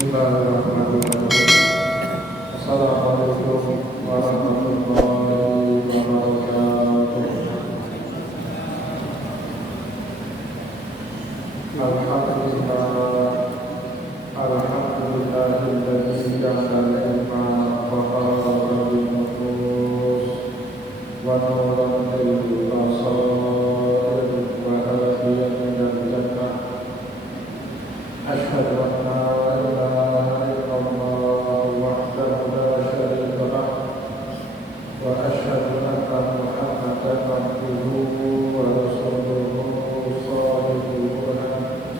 Bismillahirrahmanirrahim. Assalamualaikum warahmatullahi wabarakatuh. Alhamdulillahilladzi ja'ala al-ilma qahara bil nufus wa nuran lil basar wa hadiyan ilal jannah. Asyhadu an la ilaha illallah wahdahu la syarika lah wa asyhadu anna Muhammadan abduhu wa rasuluhu shadiqul qur'an.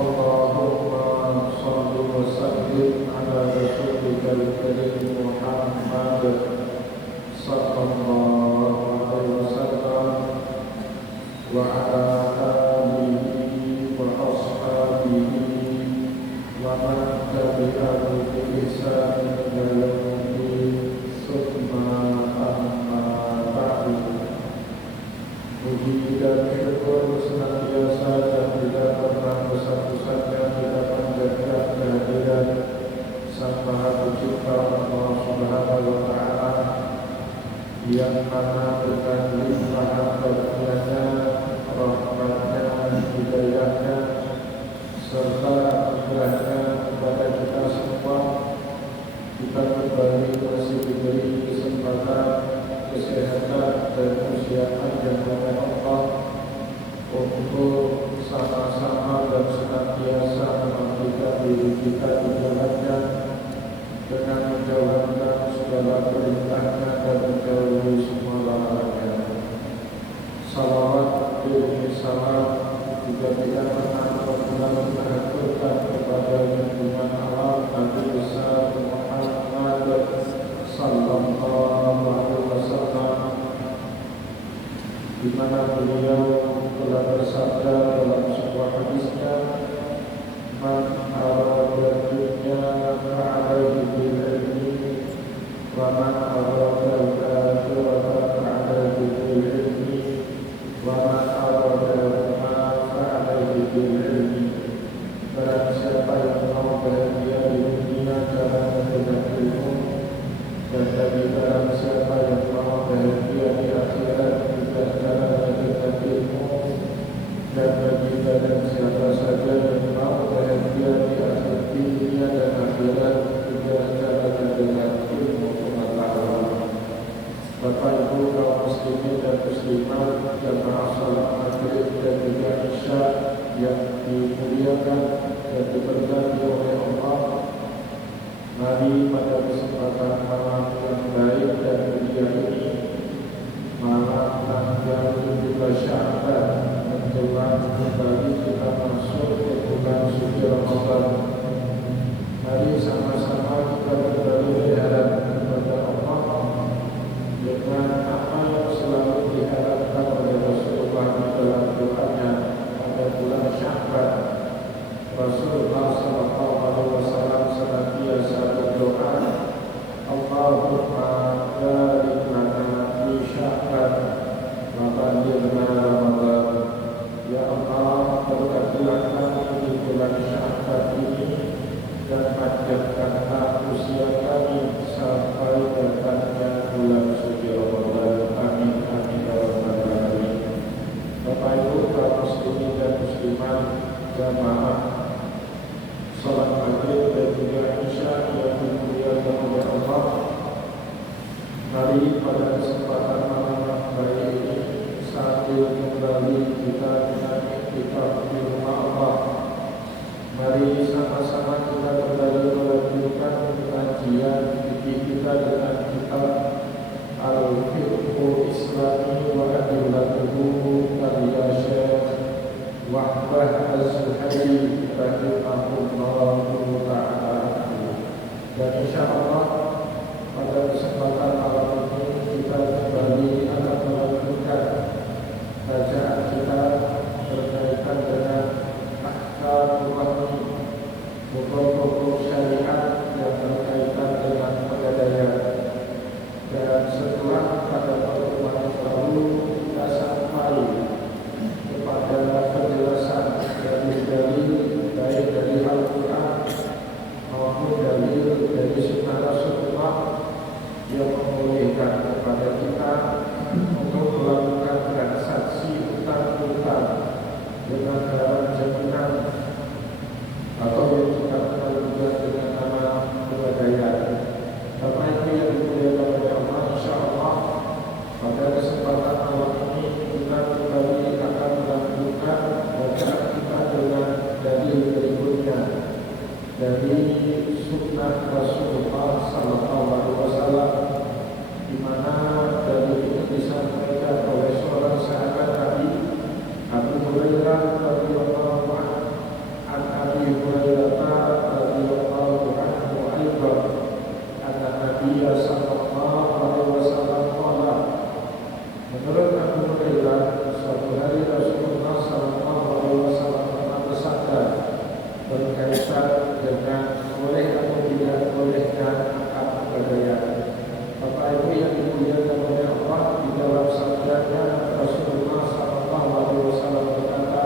Allahumma shalli wa sallim ala rasulikal karim Muhammad sallallahu alaihi wasallam wa ala alihi wa ashabihi wa man tabi'ahu bi ihsanin ila yaumil summa amma ba'du. Puji dan syukur senantiasa dan tidak pernah bosan-bosannya kita panjatkan kehadiran Sang Maha Pencipta Allah Subhanahu wa Ta'ala, yang mana dengan limpahan karunia-Nya, rahmat-Nya, hidayah-Nya, serta anugerah-Nya kepada kita semua, kita kembali masih diberi kesempatan, kesehatan, dan usia panjang oleh Allah untuk sama-sama dan senantiasa mengabdikan diri kita di jalannya dengan menjalankan segala perintahnya dan menjauhi semua larangannya. Salawat demi salam juga tidak pernah mengaturkan kepada junjungan alam Nabi besar Muhammad sallallahu alaihi wasallam, di mana beliau telah bersabda dalam sebuah hadisnya, "Man arada dunya fa'alaihi bil ilmi wa man arada al-akhirata fa'alaihi bil ilmi wa man arada al-mal fa'alaihi bil ilmi." Barang siapa yang mau bahagia di dunia caranya dengan ilmu, dan bagi barang siapa yang mau bahagia di akhirat juga caranya dengan ilmu, dan bagi barang siapa saja yang mau bahagia di akhir dunia dan akhirat juga caranya dengan ilmu pengetahuan. Bapak Ibu kaum muslimin dan muslimat, jamaah salat maghrib dan juga isya yang dimuliakan dan diberkati oleh Allah, mari pada kesempatan malam yang baik dan mulia ini, malam tanggal 17 Sya'ban, menjelang kembali kita masuk ke bulan suci Ramadan, mari sama-sama kita kembali berharap kepada Allah dengan apa yang selalu diharapkan oleh Rasulullah di dalam doanya pada bulan Sya'ban. Rasulullah sallallahu alaihi wasallam senantiasa berdoa, Allahumma barik lana fi Sya'ban wa ballighna Ramadan. Ya Allah, berkatilah kami di bulan Sya'ban ini dan panjangkanlah usia kami sampai datangnya bulan suci Ramadan. Amin amin ya rabbal alamin. Bapak Ibu kaum muslimin dan muslimat, jamaah salat maghrib dan juga isya yang dimuliakan oleh Allah, mari pada kesempatan malam yang baik ini, sambil kembali kita dengan iktikaf di rumah Allah, mari sama-sama kita kembali melanjutkan pengajian fikih kita dengan kitab Al-Fiqhul Islami wa Adillatuhu karya Syekh Wahbah Az-Zuhairi rahimahullahu ta'ala. Dan insyaallah pada kesempatan malam ini kita kembali akan melanjutkan bacaan kita berkaitan dengan ahkamul wahyi, hukum-hukum syariat yang berkaitan dengan pegadaian. Dan setelah pada pertemuan yang lalu kita sampai kepada penjelasan dari baik dari dari sunnah Rasulullah Sallallahu Alaihi Wasallam, di mana dari itu disampaikan oleh seorang sahabat Nabi Abu Hurairah radhiyallahu anhu, an Abi Hurairah radhiyallahu anhu aidan anna Nabiy sallallahu alaihi wasallam qala. Menurut Abu Hurairah, suatu hari Rasulullah sallallahu alaihi wasallam pernah bersabda berkaitan dengan boleh atau tidak bolehnya akad pegadaian. Bapak Ibu yang dimuliakan oleh Allah, di dalam sabdanya Rasulullah sallallahu alaihi wasallam berkata,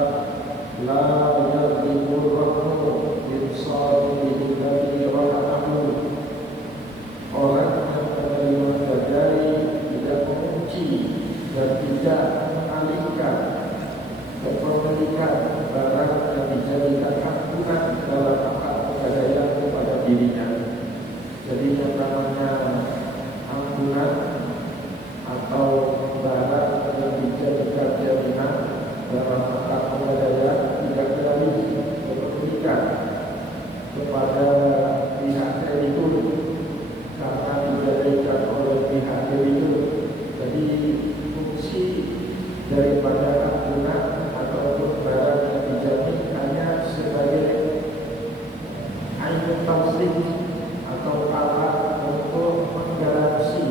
la yadribur rahmu insanihi alladhi rahamahu. Orang yang menerima gadai tidak mengunci dan tidak mengalihkan kepemilikan barang yang dijadikan ampunan dalam akad pegadaian kepada dirinya. Jadi yang namanya ampunan atau barang yang dijadikan jaminan dalam akad pegadaian tidak beralih kepemilikan kepada pihak kreditur karena digadaikan oleh pihak kreditur. Jadi fungsi daripada ampunan ataupun barang yang dijamin hanya sebagai ainun tawsik atau alat untuk menggaransi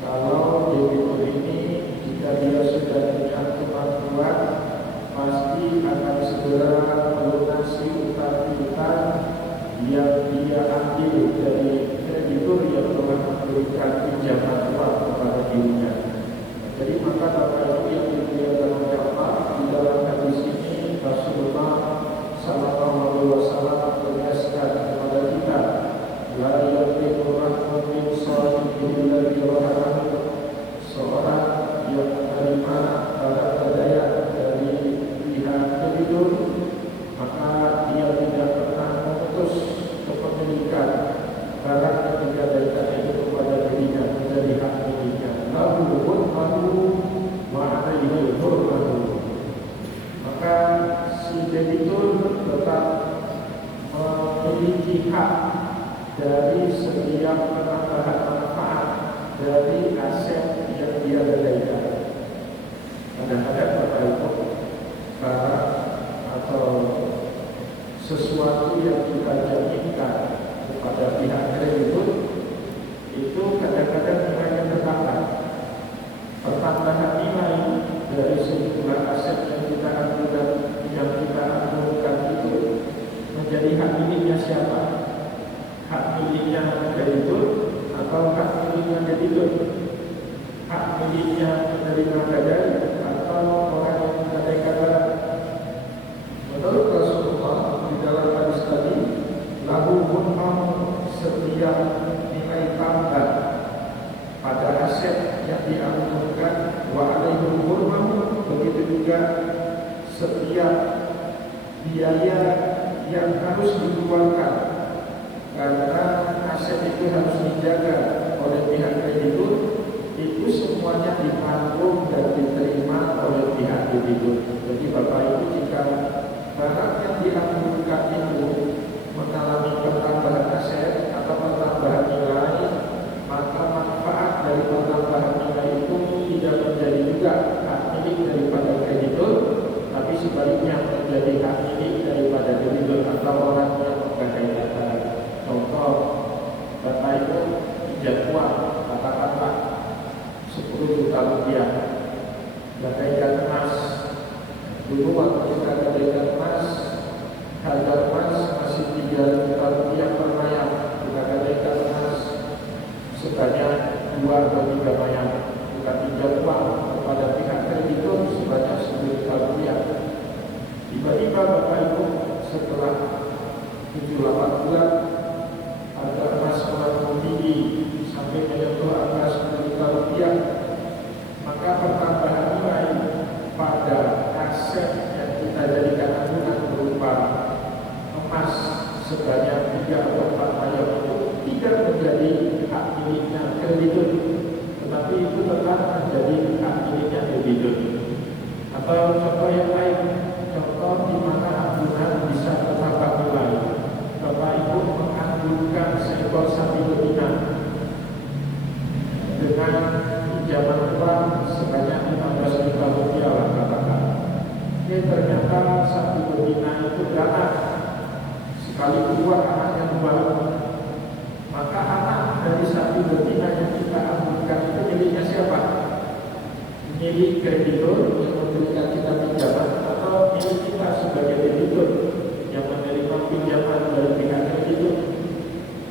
kalau debitur ini jika dia sudah punya kemampuan pasti akan segera melunasi utang-utang yang dia ambil dari kreditur yang telah memberikan pinjaman uang kepada dirinya. Jadi maka Bapak Ibu yang dimuliakan oleh Allah, di dalam hadis ini Rasulullah sallallahu alaihi wasallam menegaskan kepada kita, la yadribur rahmu min sanihi alladhi rahamahu. Seorang yang menerima barang gadaian dari pihak kreditur, maka dia tidak pernah memutus kepemilikan barang yang digadaikan itu kepada dirinya menjadi hak miliknya. Lahu hurmatuhu wa alaihi hurmatuhu. Maka si debitur tetap memiliki hak dari setiap penambahan manfaat dari aset yang dia gadaikan. Kadang-kadang Bapak Ibu, barang atau sesuatu yang kita jaminkan kepada pihak kreditur itu kadang-kadang nilainya bertambah. Pertambahan nilai dari sejumlah aset yang kita ambilkan, yang kita ambilkan itu menjadi hak miliknya siapa? Hak miliknya kreditur atau hak miliknya debitur? Hak miliknya penerima gadai atau orang yang menggadaikan barang? Menurut Rasulullah di dalam hadis tadi, lahu hurmatuhu, setiap nilai tambah pada aset yang diampunkan, wa alaihi hurmatuhu, begitu juga setiap biaya yang harus dikeluarkan karena aset itu harus dijaga oleh pihak kreditur, itu semuanya ditanggung dan diterima oleh pihak kreditur. Jadi Bapak Ibu, jika barang yang diampunkan itu mengalami pertambahan aset atau pertambahan nilai, maka manfaat dari pertambahan nilai itu tidak menjadi juga hak milik daripada kreditur, tapi sebaliknya menjadi hak milik daripada debitur atau orang yang menggadaikan barang. Contoh, Bapak Ibu pinjam uang, katakanlah 10 juta rupiah, gadaikan emas. Dulu waktu kita gadaikan emas, harga emas masih 3 juta rupiah per mayang. Kita gadaikan emas sebanyak 2 atau 3 mayang. Kita pinjam uang kepada pihak kreditur sebanyak 10 juta rupiah. Tiba-tiba Bapak Ibu setelah 7-8 bulan harga emas melambung tinggi sampai menyentuh angka 10 juta rupiah, maka pertambahan nilai pada aset yang kita jadikan agunan berupa emas sebanyak 3 atau 4 mayang itu tidak menjadi hak miliknya kreditur, tetapi itu tetap menjadi hak miliknya debitur. Atau contoh yang lain, contoh di mana agunan bisa bertambah nilai. Bapak seekor sapi betina dengan pinjaman uang sebanyak 15 juta rupiah lah katakan. Ternyata sapi betina itu beranak, sekali keluar anaknya kembali, maka anak dari sapi betina yang kita ambilkan itu miliknya siapa? Milik kreditur yang memberikan kita pinjaman, atau milik kita sebagai kreditur yang menerima pinjaman dari pihak kreditur?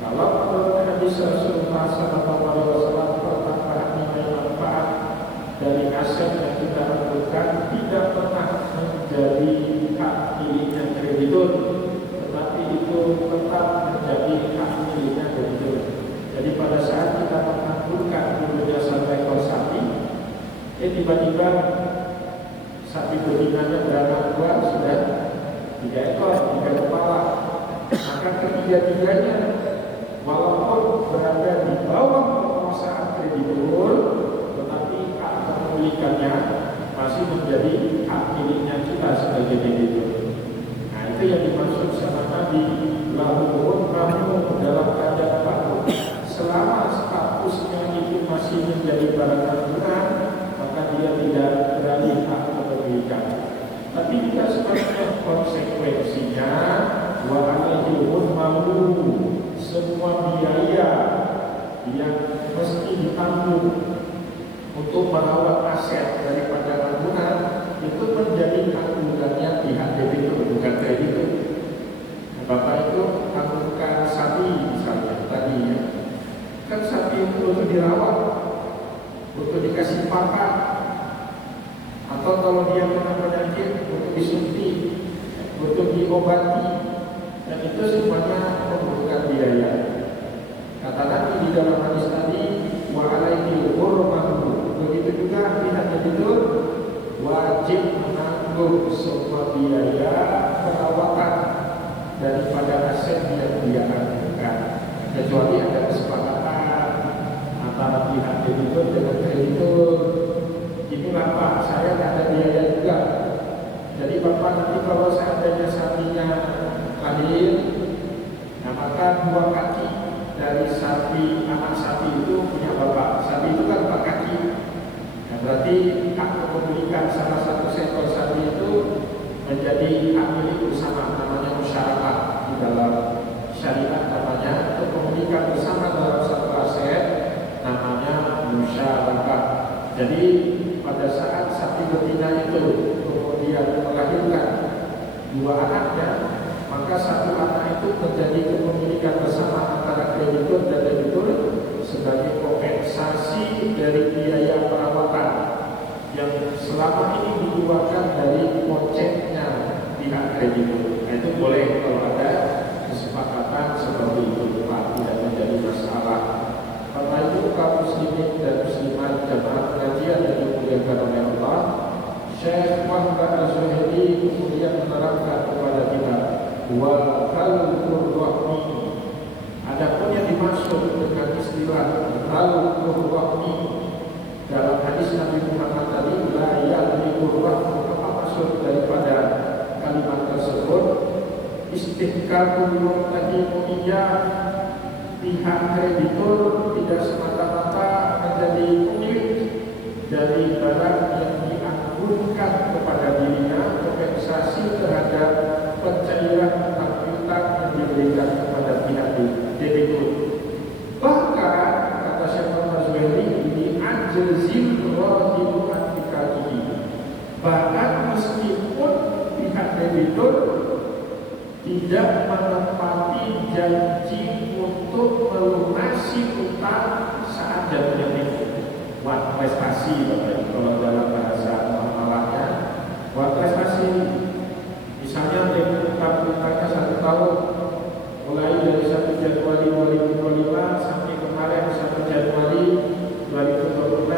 Kalau menurut hadis Rasulullah SAW, pertambahan nilai manfaat dari aset yang kita ambilkan tidak pernah menjadi hak miliknya kreditur, tetapi itu tetap menjadi hak miliknya kreditur. Jadi pada saat kita mengambilkan dulunya sampai ekor sapi, tiba-tiba sapi betinanya beranak dua, sudah 3 ekor, 3 kepala, maka ketiga-tiganya walaupun berada di bawah penguasaan kreditur, tetapi hak kepemilikannya masih menjadi hak miliknya kita sebagai kreditur. Nah, itu yang dimaksud sama Nabi, lahum kamu dalam keadaan baru selama statusnya itu masih menjadi barang tanggungan, maka dia tidak beralih hak kepemilikan. Tapi tidak sebenarnya konsekuensinya wa alaihim malu, semua biaya yang mesti ditanggung untuk merawat aset daripada tanggungan itu menjadi tanggungannya pihak debitur, bukan kreditur. Bapak itu tanggungan sapi misalnya tadi ya, kan sapi itu untuk dirawat, untuk dikasih pakan, atau kalau dia kena penyakit untuk disuntik, untuk diobati, dan itu semuanya membutuhkan biaya. Kata Nabi di dalam hadis tadi, wa alaihi hurmatu, begitu juga pihak kreditur wajib menanggung semua biaya perawatan daripada aset yang dia ambilkan, kecuali ada kesepakatan antara pihak kreditur dengan kreditur. Itulah Pak, saya tidak ada biaya juga. Jadi Bapak nanti kalau seandainya sapinya lahir, nah maka 2 kaki dari sapi, anak sapi itu punya Bapak. Sapi itu kan 4 kaki. Nah, berarti hak kepemilikan salah satu seekor sapi itu menjadi hak milik bersama, namanya musyarakah di dalam syariat, namanya kepemilikan bersama dalam satu aset, namanya musyarakah. Jadi pada saat sapi betina itu kemudian melahirkan 2 anaknya, maka satu anak itu menjadi kepemilikan bersama antara kreditur dan debitur sebagai kompensasi dari biaya perawatan yang selama ini dikeluarkan dari koceknya pihak kreditur. Nah, itu boleh kalau ada kesepakatan seperti itu, Pak, tidak menjadi masalah. Bapak Ibu kaum muslimin dan muslimat jamaah pengajian yang dimuliakan oleh Allah, Syekh Muhammad Az-Zuhaili kemudian menerangkan kepada kita wal qalbur rahmi. Adapun yang dimaksud dengan istilah qalbur rahmi dalam hadis Nabi Muhammad tadi, la ya'liqur rahmu, apa maksud daripada kalimat tersebut? Istihkamul mu'taqimiyah, pihak kreditur tidak semata-mata menjadi pemilik dari barang yang dianggunkan kepada dirinya, kompensasi terhadap pencairan utang yang diberikan kepada pihak debitur. Bahkan kata Syekh Muhammad Az-Zuhaili ini ajzil rahimu antikatihi, bahkan meskipun pihak debitur tidak menepati janji untuk melunasi utang saat jatuhnya tempo. Buat prestasi Bapak, kalau dalam bahasa normalnya buat prestasi. Misalnya tempo utangnya 1 tahun, mulai dari 1 Januari 2025 sampai kemarin 1 Januari 2026,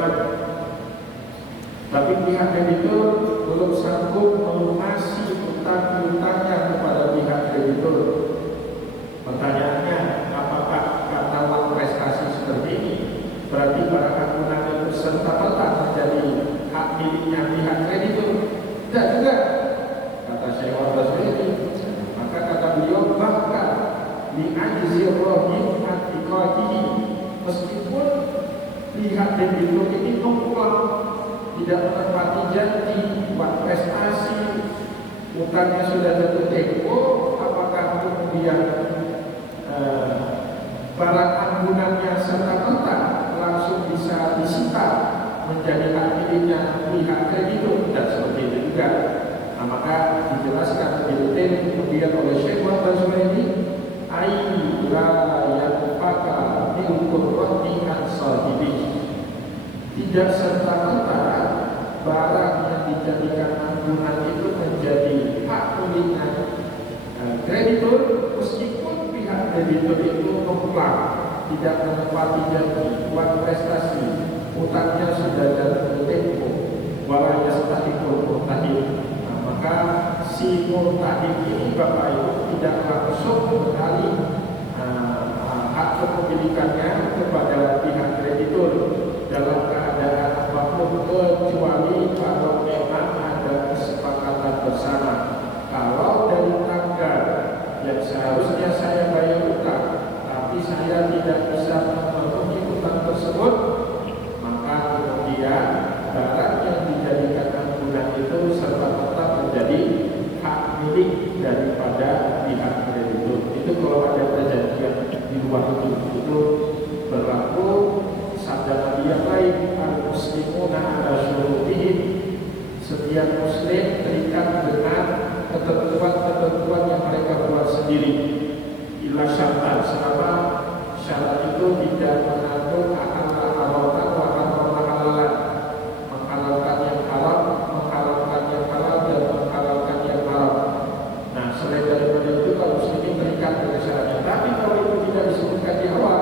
tapi pihak kreditur belum sanggup melunasi utang-utangnya kepada pihak kreditur. Pertanyaannya, apakah kata uang prestasi seperti ini berarti para agunan itu serta-merta menjadi hak miliknya pihak kreditur? Tidak juga, kata Syekh Al-Basri. Maka kata beliau, bahkan di ajzir rohim hati biqadihi, meskipun pihak debitur ini nongkrong, tidak menepati janji, buat prestasi, utangnya sudah jatuh tempo, apakah kemudian barang anggunannya serta-merta langsung bisa disita menjadi hak miliknya pihak kreditur? Dan seperti itu juga. Nah, maka dijelaskan lebih detail kemudian oleh Syekh Muhammad Zuhairi, la yanfaka milkul raddi an sahibi, tidak serta-merta barang yang dijadikan anggunan itu menjadi hak miliknya kreditur, meskipun pihak kreditur itu nongkrong, tidak menepati janji, buat prestasi, utangnya sudah jatuh tempo, wala yastahiqul murtahid. Nah, maka si murtahid ini Bapak Ibu tidak langsung beralih hak kepemilikannya kepada pihak kreditur dalam keadaan apapun, kecuali kalau memang ada kesepakatan bersama. Kalau dari tanggal yang seharusnya saya bayar utang, tapi saya tidak bisa memenuhi utang tersebut, maka kemudian barang yang dijadikan anggunan itu serta-merta menjadi hak milik daripada pihak kreditur. Itu kalau ada perjanjian di luar itu berlaku sabda Nabi yang lain, al-muslimuna ala syurutihim, setiap muslim terikat dengan ketentuan-ketentuan yang mereka buat sendiri, illa syartan, selama syarat itu tidak mengandung halal-halalan wa halal-halalan, menghalalkan yang halal, menghalalkan yang halal, dan menghalalkan yang haram. Nah, selain daripada itu, kalau muslimin terikat dengan syaratnya. Tapi kalau itu tidak disebutkan di awal,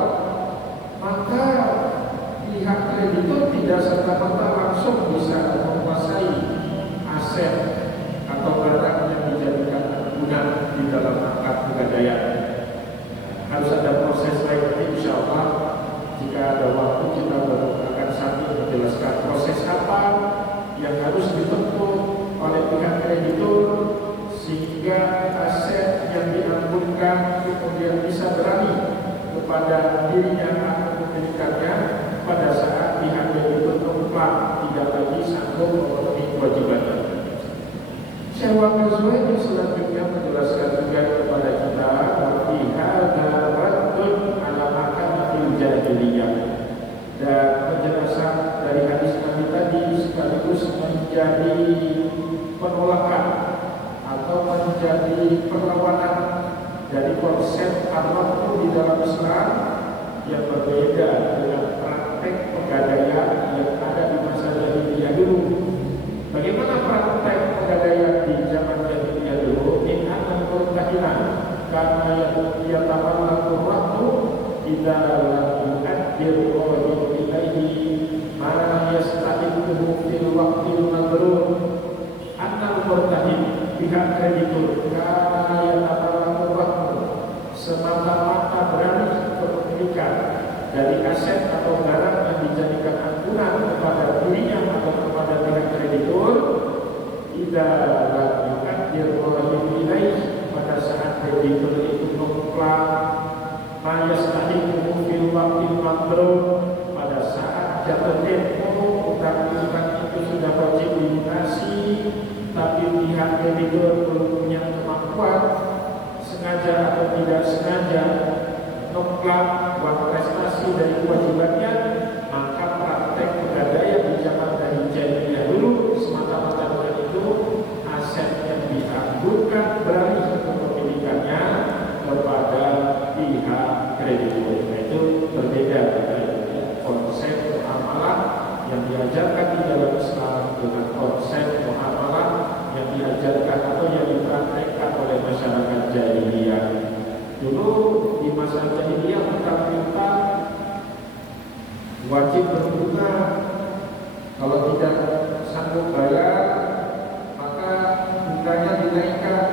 maka pihak kreditur tidak serta-merta langsung bisa menguasai aset atau barang yang dijadikan anggunan di dalam akad pegadaian. Harus ada proses lain. Insya Allah jika ada waktu kita baru akan sambil menjelaskan proses apa yang harus ditempuh oleh pihak kreditur sehingga aset yang dianggunkan kemudian bisa beralih kepada dirinya atau kepemilikannya pada saat pihak kreditur nongkrong, tidak lagi sanggup memenuhi kewajibannya. Syekh Muhammad Zuhairi selanjutnya menjelaskan juga kepada kita hadza raddun ala makanatil jahiliyah, dan penjelasan dari hadis Nabi tadi sekaligus menjadi penolakan atau menjadi perlawanan dari konsep ar-raddu di dalam Islam yang berbeda dengan praktek pegadaian yang ada di masa jahiliyah dulu. Bagaimana praktek pegadaian di zaman jahiliyah dulu? In anna murtahilan karena yang yatawallaku raddu idza lam yu'addir qawli ilaihi ma yastahiquhu fil waqtil madrur. Anna murtahid, pihak kreditur, karena yatawallaku raddu, semata-mata beralih kepemilikan dari aset atau barang yang dijadikan anggunan kepada dirinya atau kepada pihak kreditur, idza lam yu'addir qawli ilaihi, pada saat kreditur itu nongkrong, ma yastahiquhu fil waqtil madrur, pada saat jatuh tempo utang-utang itu sudah wajib dilunasi, tapi pihak kreditur belum punya kemampuan, sengaja atau tidak sengaja nongkrong buat prestasi dari kewajibannya, maka praktek pegadaian di zaman dari jahiliyah dulu semata-mata dengan itu aset yang dianggunkan beralih kepemilikannya kepada pihak kreditur. Itu berbeda dengan konsep muamalah yang diajarkan di dalam Islam dengan konsep muamalah yang diajarkan atau yang dipraktekkan oleh masyarakat jahiliyah. Dulu di masa jahiliyah utang-piutang wajib berbunga. Kalau tidak sanggup bayar, maka bunganya dinaikkan.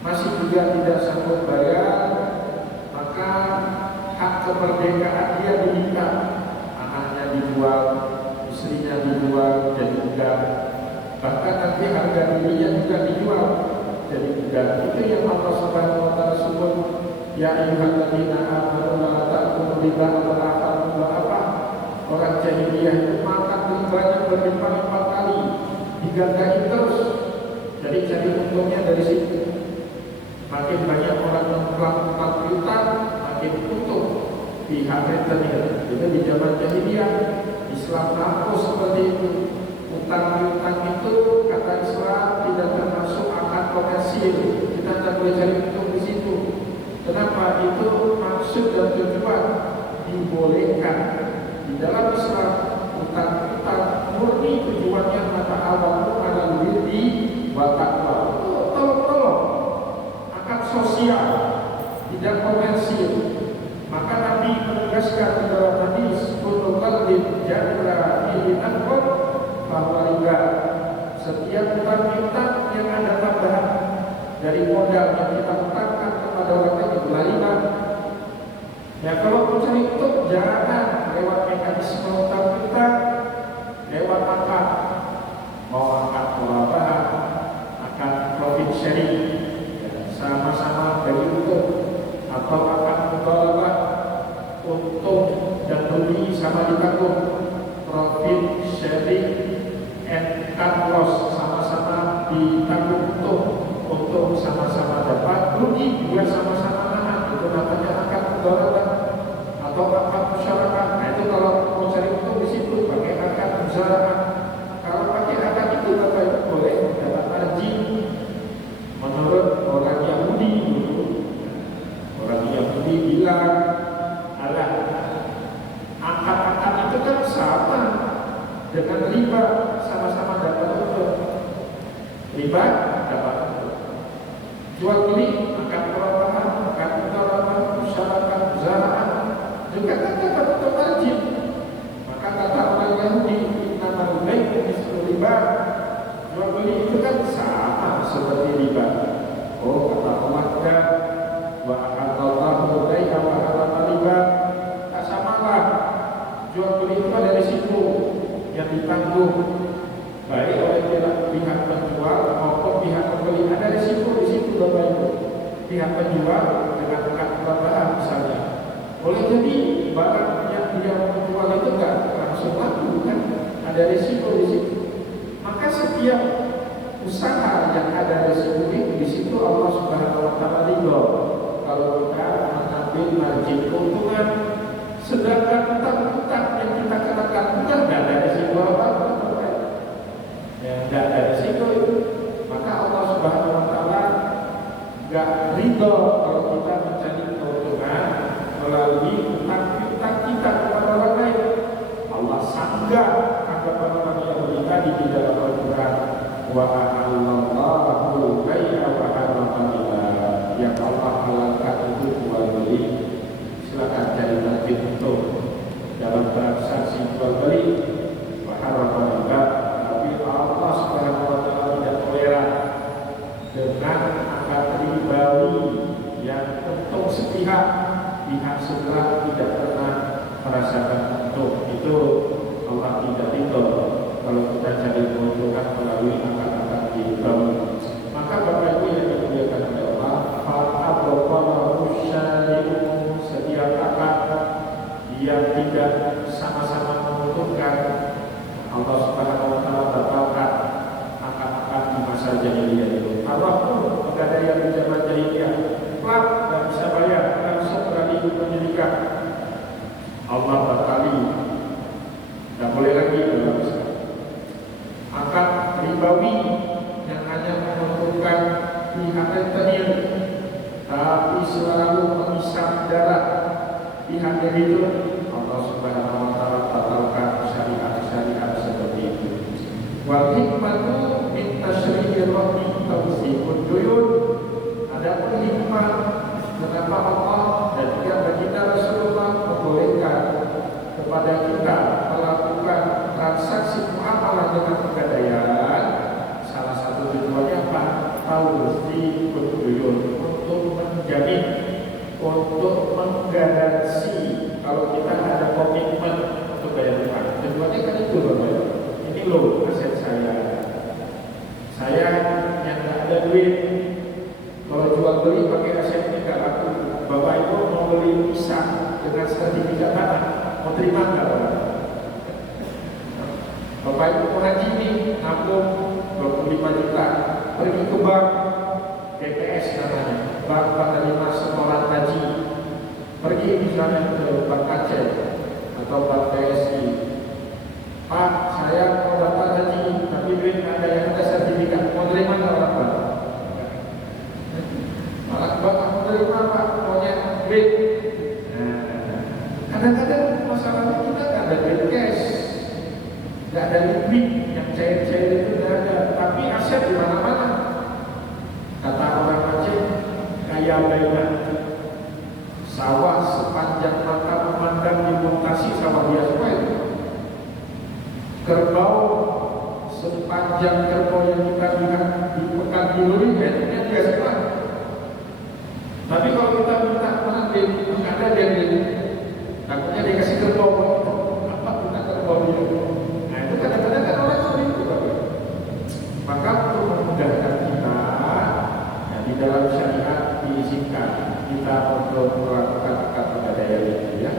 Masih juga tidak sanggup bayar, maka hak kemerdekaan dia diminta. Anaknya dijual, istrinya dijual jadi budak, bahkan nanti harga dirinya juga dijual jadi budak. Itu yang Allah Subhanahu wa Ta'ala sebut Ya ayyuhalladzina amanu la ta'kulu riba adhafan mudha'afah. Orang jahiliyah itu makan ribanya berlimpah-limpah kali, digandain terus. Jadi cari untungnya dari situ. Makin banyak orang yang melakukan piutang, makin untung pihak rentenir. Itu di zaman jahiliyah. Islam hapus seperti itu. Utang piutang itu kata Islam tidak termasuk akad komersil. Kita tidak boleh cari untung di situ. Kenapa? Itu maksud dan tujuan dibolehkan di dalam Islam. Utang-utang murni tujuannya mata awal pada wirdi wa taqwa. Tolong akad sosial, tidak komersil. Maka Nabi menegaskan di dalam hadis kullu qardin jarra fihi naf'un fahuwa riba. Setiap utang piutang yang ada tambahan dari modal yang kita utangkan kepada orang lain adalah riba. Ya kalau mencari untung jangan lewat mekanisme utang piutang, lewat akad, mau akad murabah, akad profit sharing, ya, sama-sama dari untung, atau akad mudharabah, untung dan rugi sama ditanggung, profit sharing and cut loss, sama-sama ditanggung untung sama-sama dapat, rugi juga sama-sama nahan. Itu namanya akad mudharabah atau akad musyarakah. Nah itu kalau mau cari untung di situ pakai akad musyarakah. Kalau pakai akad itu Bapak Ibu boleh dapat margin. Menurut orang Yahudi dulu, orang Yahudi bilang, alah, akad-akad itu kan sama dengan riba, sama-sama dapat untung. Riba dapat untung. Jual beli akad murabah, akad mudharabah, musyarakah, musyarakah juga kan dapat untung margin. Maka kata orang Yahudi, innamal bai'u mislu riba. Jual beli itu kan sama seperti riba. Oh, kata Allah kan, wa ahallallahu bai'a wa harrama riba. Tak samalah. Jual beli itu ada risiko yang ditanggung baik oleh pihak penjual maupun pihak pembeli. Ada risiko di situ Bapak Ibu. Pihak penjual dengan akad murabah misalnya, boleh jadi barang yang dia menjual itu enggak langsung laku kan, ada risiko di situ. Maka setiap usaha yang ada risiko di situ Allah Subhanahu wa taala ridho kalau kita mengambil margin keuntungan. Sedangkan utang-utang yang kita kenakan bukan tidak ada risiko apa-apa, ya, tidak ada risiko itu. Maka Allah Subhanahu wa taala enggak ridho kalau kita mencari keuntungan melalui utang-utang kita kepada orang lain. Allah sanggah anggapan orang Yahudi tadi di dalam Al-Quran, wa ahallallahu bai'a wa harrama riba. Yang Allah halalkan itu jual beli. Silakan cari margin untung dalam transaksi jual beli, wa harrama riba. Tapi Allah Subhanahu wa taala tidak toleran dengan akad ribawi yang untung sepihak, pihak sebelah tidak pernah merasakan untung. Itu Allah tidak ridho kalau kita cari keuntungan melalui akad-akad ribawi. Maka Bapak Ibu yang dimuliakan oleh Allah, fa'abqalahu syari'u, setiap akad yang tidak sama-sama menguntungkan, Allah Subhanahu wa taala batalkan akad-akad di masa jahiliyah itu. Allah pun pegadaian di zaman jahiliyah, plat tidak bisa bayar, langsung berani penyidikan. Allah batali, tidak boleh lagi dalam Islam. Akad ribawi yang hanya menguntungkan pihak rentenir, tapi selalu mengisap darah pihak debitur, Allah Subhanahu wa taala batalkan syariat-syariat seperti itu. Wal hikmatu min tasyri'ir rabbi tawsiqud duyun. Adapun hikmah kenapa Allah dan juga baginda Rasulullah membolehkan kepada kita melakukan transaksi muamalah dengan pegadaian, salah satu tujuannya apa? Tawsiqud duyun, untuk menjamin, untuk menggaransi kalau kita ada komitmen untuk bayar utang. Tujuannya kan itu Bapak. Ini loh aset saya yang nggak ada duit, kalau jual beli pakai aset ini nggak laku. Bapak terima nggak orang? Bapak Ibu mau haji nih, nabung 25 juta, pergi ke bank, BPS namanya, Bank Penerima Setoran Haji, pergi misalnya ke Bank Aceh atau Bank BSI. Pak, saya mau daftar haji, tapi duit nggak ada, yang ada sertifikat, mau terima nggak orang Pak? Malah Bapak mau terima Pak, maunya duit. Kadang-kadang masalahnya kita nggak ada duit cash, nggak ada duit yang cair-cair itu nggak ada, tapi aset di mana-mana. Kata orang Aceh, kaya banyak, sawah sepanjang mata memandang dimutasi sawah biasa itu. Kerbau sepanjang kerbau yang kita lihat di pekan dulu itu biasa banget. Tapi kalau kita minta mengambil, nggak ada dia. Takutnya dikasih kerbau, apa kita kerbau itu? Nah itu kadang-kadang kan orang seperti itu. Maka untuk memudahkan kita, ya, di dalam syariat diizinkan kita untuk melakukan akad pegadaian itu ya.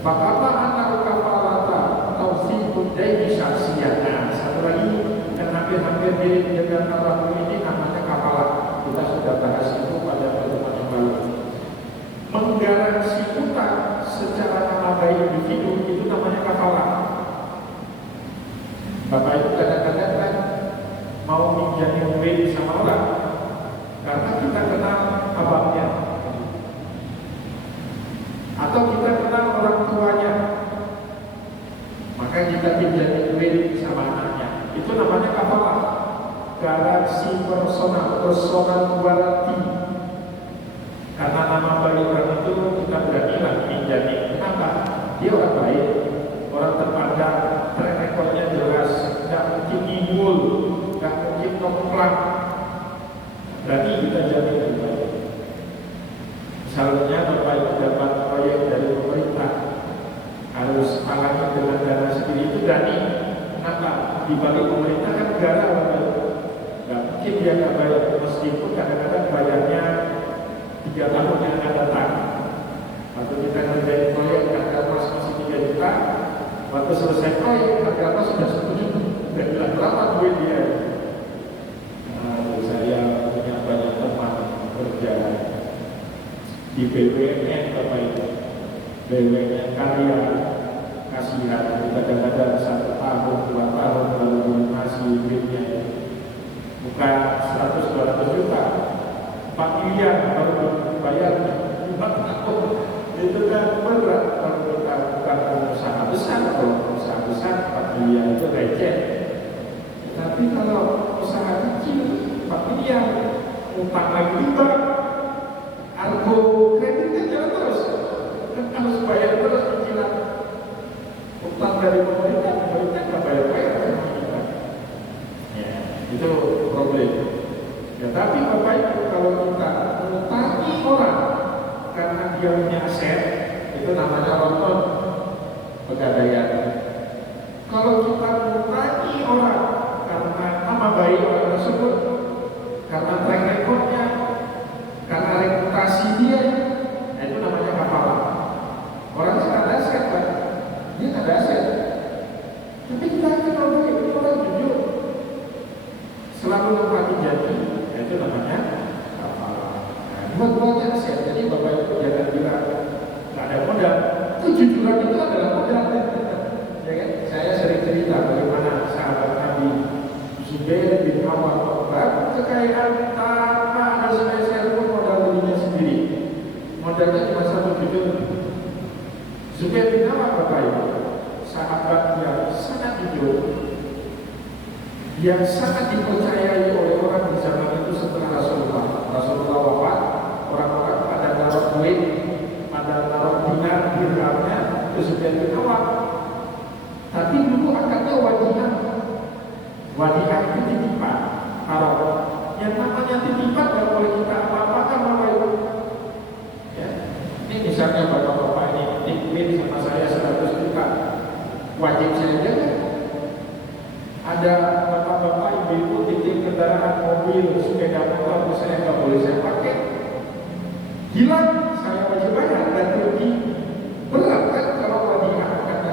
Fakata anak kafalata tausiqud daini syakhsiyah. Nah, satu lagi yang hampir-hampir mirip dengan Allah ini namanya kafalah. Kita sudah bahas itu pada pertemuan yang lalu. Menggaransi utang secara nama baik individu itu namanya kafalah. Bapak Ibu kadang-kadang kan mau minjamin duit sama orang karena kita kenal abangnya atau kita kenal orang tuanya, maka kita pinjamin duit sama anaknya, itu namanya kafalah, garansi personal warranty. Karena nama baik orang itu kita beranilah pinjamin. Kenapa? Dia orang baik, orang terpandang, track recordnya jelas, nggak mungkin timbul, nggak mungkin nongkrong. Berarti kita jamin lebih baik. Misalnya Bapak Ibu dapat proyek dari pemerintah, harus tangani dengan dana sendiri, itu berani. Kenapa? Di balik pemerintah kan negara, nggak mungkin dia nggak bayar, meskipun kadang-kadang bayarnya 3 tahun yang akan datang. Waktu kita ngerjain proyek harga emas masih 3 juta, waktu selesai proyek harga emas sudah 10 juta. Dan bilang berapa duit dia? Saya punya banyak teman kerja di BUMN Bapak Ibu, BUMN karya, kasihan kadang-kadang 1 tahun, 2 tahun baru masih duitnya bukan 100-200 juta, 4 miliar baru bayar 5 tahun. Itu kan berat kalau kita bukan pengusaha besar. Kalau pengusaha besar 4 miliar itu receh. Tapi kalau usaha kecil 4 miliar utang lagi riba, argo kreditnya jalan terus, kan harus bayar terus cicilan utang dari pemerintah nggak bayar sama kita. Ya, itu problem. Ya, tapi Bapak Ibu kalau kita mengutangi orang karena dia punya aset, itu namanya ronton pegadaian. Kalau kita mengutangi orang karena nama baik orang tersebut, karena track recordnya, karena reputasi dia, nah itu namanya kafalah. Orangnya nggak ada aset, kan? Dia nggak ada aset, tapi kita kenal baik, ini orang jujur, selalu menepati janji. Itu namanya kafalah. Nah, dua-duanya aset. Jadi Bapak Ibu jangan bilang nggak ada modal. Kejujuran itu adalah modal. Ya kan? Saya sering cerita bagaimana sahabat Nabi Zubair bin Awam kekayaan tanpa ada spesial pun modal dirinya sendiri. Modalnya cuma 1 jujur. Zubair bin Awam Bapak Ibu, sahabat yang sangat jujur, yang sangat dipercayai oleh orang di zaman itu setelah Rasulullah wafat. Orang-orang pada naruh duit, pada naruh dinar, dirhamnya itu sudah dikawal. Tapi dulu akadnya wadiah. Wadiah itu titipan, taruh. Yang namanya titipan tidak boleh kita apa-apa kan Bapak Ibu. Ya. Ini misalnya bapak-bapak ini titipin sama saya 100 juta, wajib saya jaga. Ada bapak-bapak ibu-ibu titip kendaraan mobil, sepeda motor, saya nggak boleh saya pakai. Hilang, saya wajib bayar dan rugi. Berat kan kalau wadiah, karena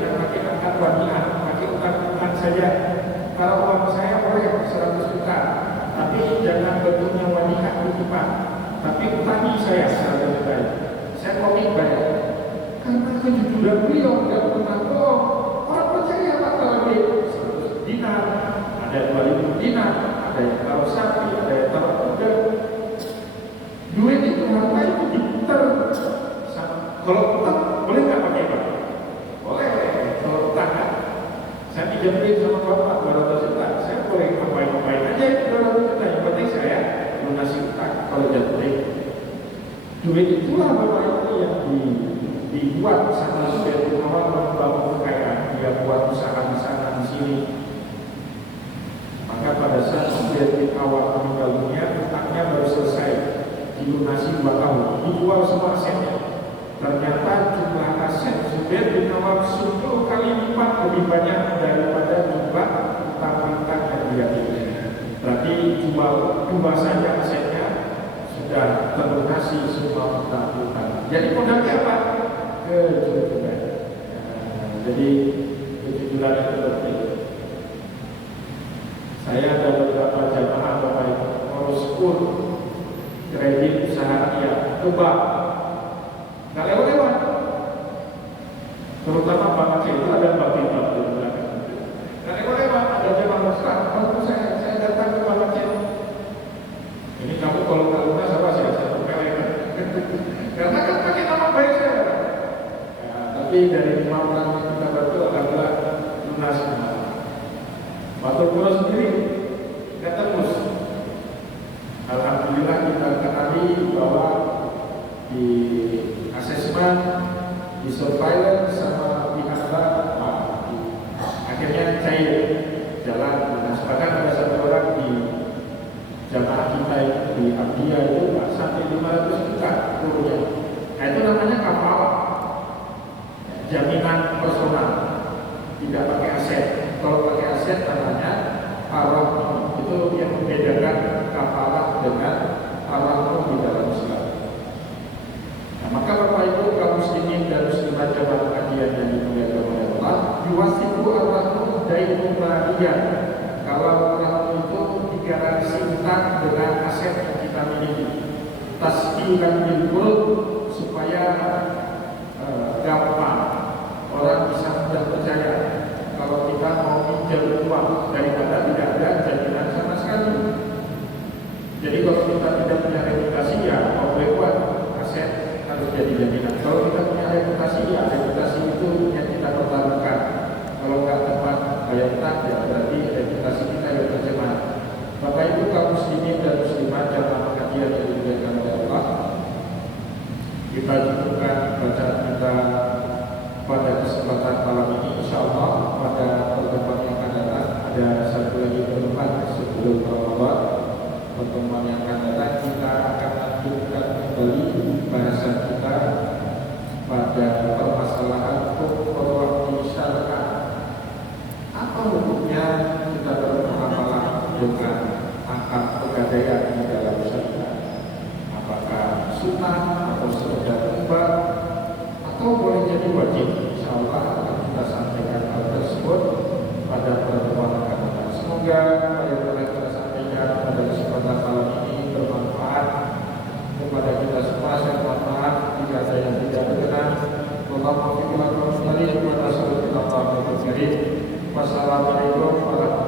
jangan pakai angkat wadiah, pakai utang saja. Kalau uang saya boleh 100 juta, tapi jangan bentuknya wadiah titipan, tapi utangi saya 100 juta. Saya komit bayar. Karena kejujuran beliau tidak pernah bohong. Orang percaya Pak lagi 100 dinar, ada 2000 dinar, ada yang taruh sapi, ada yang taruh kuda. Duit itu harta itu diputar. Kalau utang boleh nggak pakai Pak? Boleh. Kalau utang kan, saya pinjam duit sama Bapak 200 juta, saya boleh ngapain aja itu 200 juta. Yang penting saya lunasi utang. Kalau jatuh duit itulah Bapak ini yang dibuat sama Zubair bin Awam membangun kekayaan. Dia buat usaha di sana di sini. Maka pada saat Zubair bin Awam meninggal dunia, utangnya baru selesai dilunasi 2 tahun, dijual semua asetnya. Ternyata jumlah aset Zubair bin Awam 10 kali lipat lebih banyak daripada jumlah utang-utang yang dia miliki. Berarti jual saja asetnya sudah terlunasi semua utang-utang. Jadi modalnya apa? Kejujuran. Jadi kejujuran itu penting. Saya ada beberapa jamaah Bapak Ibu ngurus pun kredit usaha dia, coba nggak lewat-lewat. Terutama Pak Aceh itu ada batin-batin di belakang. Nggak lewat-lewat, ada jamaah besar. Kalau saya datang ke Pak Aceh, ini kamu kalau nggak lunas apa saya pelek. Karena kan pakai nama baik saya. Ya, tapi dari imam yang kita bantu adalah lunas. Waktu kurus sendiri nggak tembus. Alhamdulillah kita kenali bahwa di asesmen, di surveillance sama di akhirnya cair jalan. Nah, bahkan ada satu orang di jamaah kita di Abdia itu sampai 500 juta turunnya. Nah itu namanya kafalah, jaminan personal, tidak pakai aset. Kalau pakai aset namanya arah. Itu yang membedakan kafalah dengan arah di dalam Islam. Nah, maka Bapak Ibu kaum muslimin dan muslimat jamaah kajian yang dimuliakan oleh Allah, yuwasifu arwahnu dainu maliyah. Kalau arwah itu digaransi utang dengan aset yang kita miliki, tasdiqan bil qulub, supaya gampang orang bisa mudah percaya kalau kita mau pinjam uang daripada tidak ada jaminan sama sekali. Jadi kalau kita tidak punya reputasi ya mau buat aset harus jadi jaminan. Kalau kita punya reputasi ya reputasi itu yang kita pertaruhkan. Kalau nggak tepat bayar utang ya berarti reputasi kita yang tercemar. Bapak Ibu kaum muslimin dan muslimat jamaah kajian yang dimuliakan oleh Allah, kita cukupkan bacaan kita pada kesempatan malam ini. InsyaAllah pada pertemuan yang akan datang ada satu lagi pertemuan sebelum Ramadan. Pertemuan yang akan datang kita akan lanjutkan kembali bahasan kita pada permasalahan hukum waktu syariat. Apa hukumnya kita bermuamalah dengan angka pegadaian di dalam syariat? Apakah sunnah atau sekedar mubah atau boleh jadi wajib? InsyaAllah akan kita sampaikan hal tersebut pada pertemuan akan datang. Semoga apa yang telah kita sampaikan pada kesempatan malam ini bermanfaat kepada kita semua. Saya mohon maaf jika ada yang tidak berkenan. Wassalamualaikum warahmatullahi wabarakatuh.